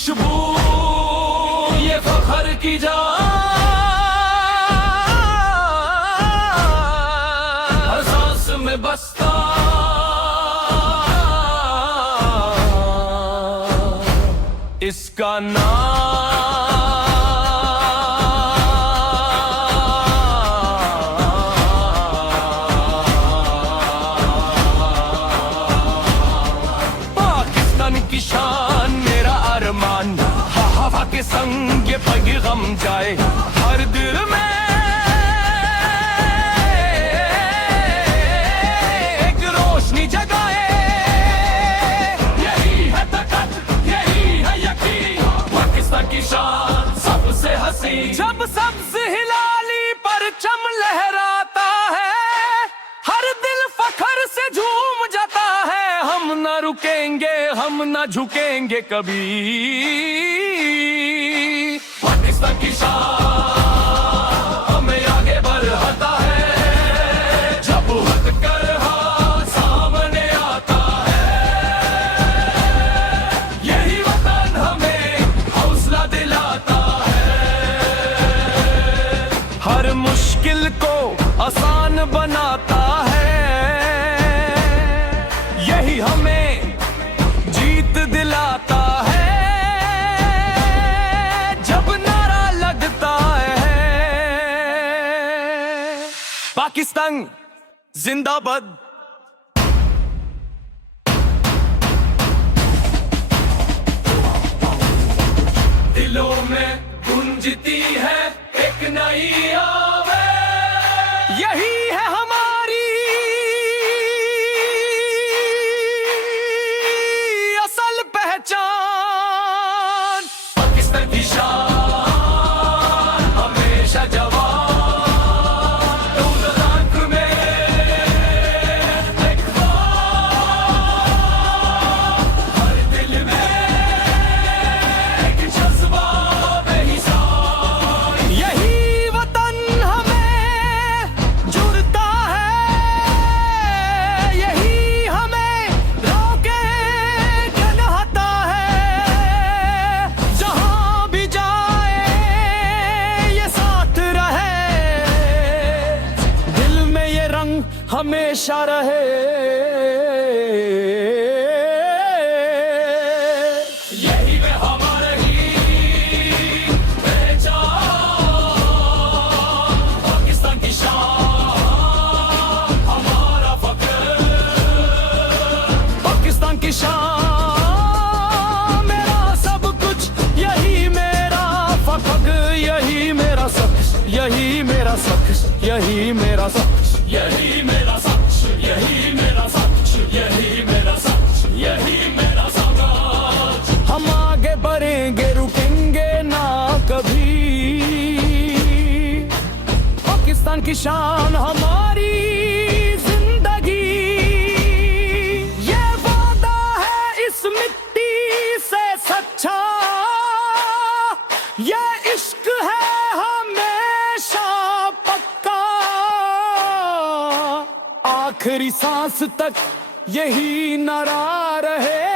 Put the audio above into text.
खुशबू ये फखर की जान, हर सांस में बसता इसका की शान मेरा अरमान, हवा के संग ये पैगाम जाए हर दिल में, एक रोशनी जगाए। यही है ताकत, यही है यकीन, पाकिस्तान की शान सबसे हसी। जब सबसे हिलाली परचम लहराता है, हर दिल फखर से झूम जाता है। हम न रुकेंगे, हम न झुकेंगे कभी, पाकिस्तान की शान हमें आगे बढ़ाता है। जब हट कर हाथ सामने आता है, यही वतन हमें हौसला दिलाता है। हर मुश्किल को आसान बनाता है, यही हमें जीत दिलाता है। जब नारा लगता है पाकिस्तान जिंदाबाद, दिलों में गूंजती है एक नई आवाज़। यही है हमारी असल पहचान, पाकिस्तान की शान हमेशा जवान। आंख में एक हर दिल में एक जज्बा बेहिसाब। यही वतन हमें जुड़ता है, यही हमें रोके कहता है। जहां भी जाए ये साथ रहे, दिल में ये रंग हमेशा रहे। यही में हमारे ही पहचान, पाकिस्तान की शान हमारा फख्र, पाकिस्तान की शान मेरा सब कुछ, यही मेरा फख्र, यही मेरा सब, यही मेरा सब, यही मेरा सब, यही मेरा सच, यही मेरा सच, यही मेरा सच, यही मेरा सच। हम आगे बढ़ेंगे, रुकेंगे ना कभी, पाकिस्तान की शान हमारी जिंदगी। ये वादा है इस मिट्टी से सच्चा, ये इश्क है हमेशा पक्का। आखिरी सांस तक यही नारा रहे,